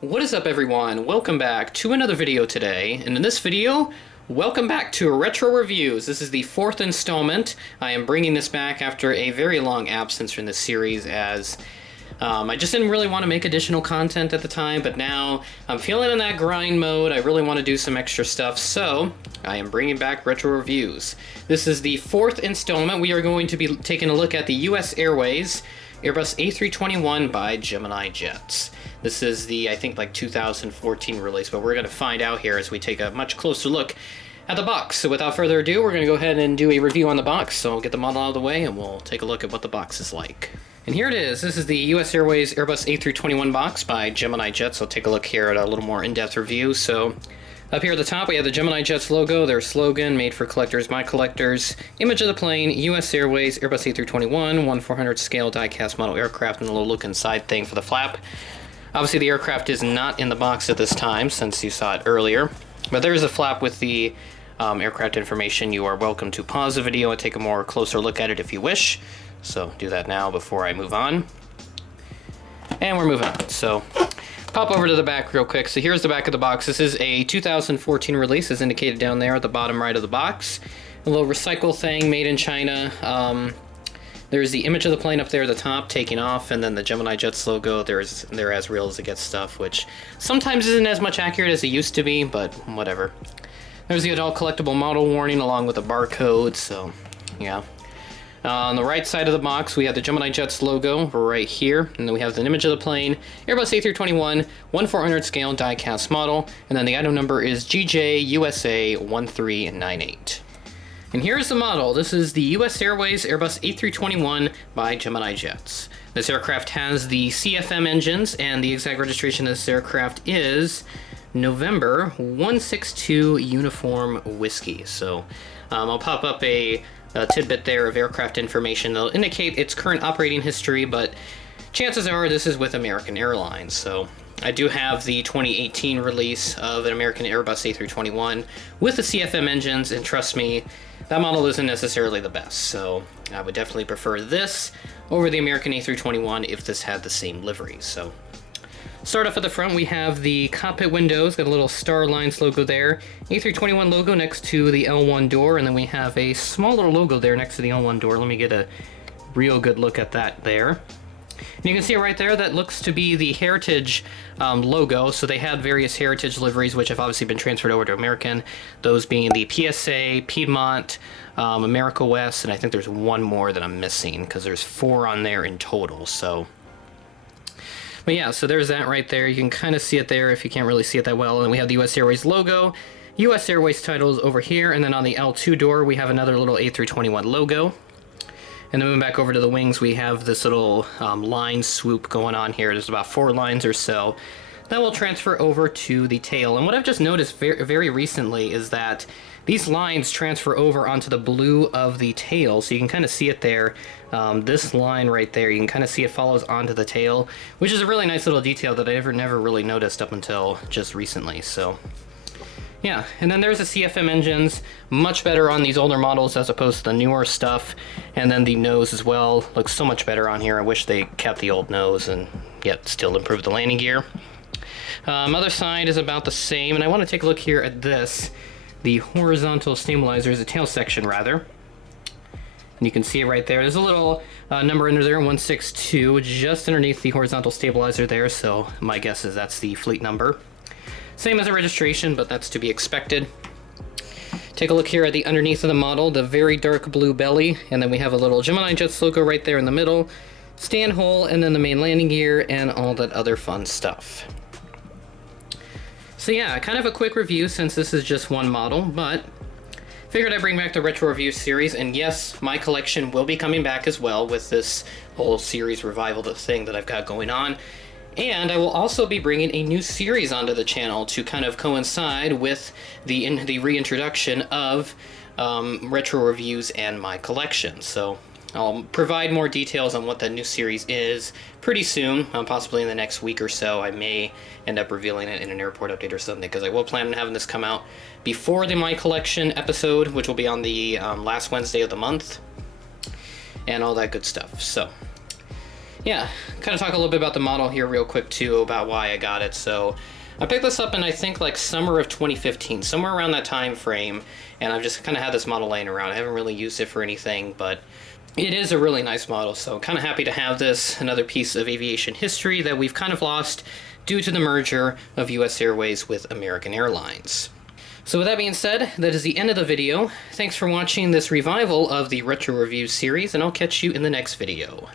What is up, everyone? Welcome back to another video today, and in this video, welcome back to Retro Reviews. This is the fourth installment. I am bringing this back after a very long absence from this series as I just didn't really want to make additional content at the time, but now I'm feeling in that grind mode. I really want to do some extra stuff, so I am bringing back Retro Reviews. This is the fourth installment. We are going to be taking a look at the US Airways Airbus A321 by Gemini Jets. This is the, I think, like 2014 release, but we're going to find out here as we take a much closer look at the box. So without further ado, we're going to go ahead and do a review on the box. So I'll get the model out of the way and we'll take a look at what the box is like. And here it is. This is the US Airways Airbus A321 box by Gemini Jets. So take a look here at a little more in-depth review. So up here at the top, we have the Gemini Jets logo, their slogan, made for collectors, my collectors, image of the plane, US Airways, Airbus A321, 1/400 scale die-cast model aircraft, and a little look inside thing for the flap. Obviously, the aircraft is not in the box at this time, since you saw it earlier, but there is a flap with the aircraft information. You are welcome to pause the video and take a more closer look at it if you wish. So do that now before I move on. And we're moving on. So pop over to the back real quick. So here's the back of the box. This is a 2014 release, as indicated down there at the bottom right of the box. A little recycle thing, made in China. There's the image of the plane up there at the top, taking off, and then the Gemini Jets logo. They're as real as it gets stuff, which sometimes isn't as much accurate as it used to be, but whatever. There's the adult collectible model warning along with a barcode, so yeah. On the right side of the box, we have the Gemini Jets logo right here, and then we have an image of the plane, Airbus A321, 1/400 scale die-cast model, and then the item number is GJUSA1398. And here's the model. This is the US Airways Airbus A321 by Gemini Jets. This aircraft has the CFM engines, and the exact registration of this aircraft is November 162 Uniform Whiskey. So I'll pop up a tidbit there of aircraft information. They'll indicate its current operating history, but chances are this is with American Airlines. So I do have the 2018 release of an American Airbus A321 with the CFM engines, and trust me, that model isn't necessarily the best. So I would definitely prefer this over the American A321 if this had the same livery. So start off at the front, we have the cockpit windows, got a little Star Alliance logo there, A321 logo next to the L1 door, and then we have a smaller logo there next to the L1 door. Let me get a real good look at that there. And you can see it right there, that looks to be the Heritage logo. So they had various Heritage liveries, which have obviously been transferred over to American, those being the PSA, Piedmont, America West, and I think there's one more that I'm missing, because there's 4 on there in total. So but yeah, so there's that right there. You can kind of see it there if you can't really see it that well. And then we have the US Airways logo, US Airways titles over here, and then on the L2 door, we have another little A321 logo. And then moving back over to the wings, we have this little line swoop going on here. There's about 4 lines or so. That will transfer over to the tail. And what I've just noticed very recently is that these lines transfer over onto the blue of the tail. So you can kind of see it there. This line right there, you can kind of see it follows onto the tail, which is a really nice little detail that I never really noticed up until just recently. So yeah, and then there's the CFM engines, much better on these older models as opposed to the newer stuff. And then the nose as well looks so much better on here. I wish they kept the old nose and yet still improved the landing gear. Other side is about the same, and I want to take a look here at this. The horizontal stabilizers, the tail section rather. And you can see it right there. There's a little number under there, 162, just underneath the horizontal stabilizer there, so my guess is that's the fleet number. Same as the registration, but that's to be expected. Take a look here at the underneath of the model, the very dark blue belly, and then we have a little Gemini Jets logo right there in the middle, stand hole, and then the main landing gear, and all that other fun stuff. So yeah, kind of a quick review since this is just one model, but figured I'd bring back the Retro Review series, and yes, my collection will be coming back as well with this whole series revival thing that I've got going on. And I will also be bringing a new series onto the channel to kind of coincide with the reintroduction of Retro Reviews and my collection. So I'll provide more details on what that new series is pretty soon, possibly in the next week or so. I may end up revealing it in an airport update or something, because I will plan on having this come out before the My Collection episode, which will be on the last Wednesday of the month, and all that good stuff. So yeah, kind of talk a little bit about the model here real quick too, about why I got it. So I picked this up in, I think, like summer of 2015, somewhere around that time frame, and I've just kind of had this model laying around. I haven't really used it for anything, but it is a really nice model, so kind of happy to have this, another piece of aviation history that we've kind of lost due to the merger of US Airways with American Airlines. So with that being said, that is the end of the video. Thanks for watching this revival of the Retro Reviews series, and I'll catch you in the next video.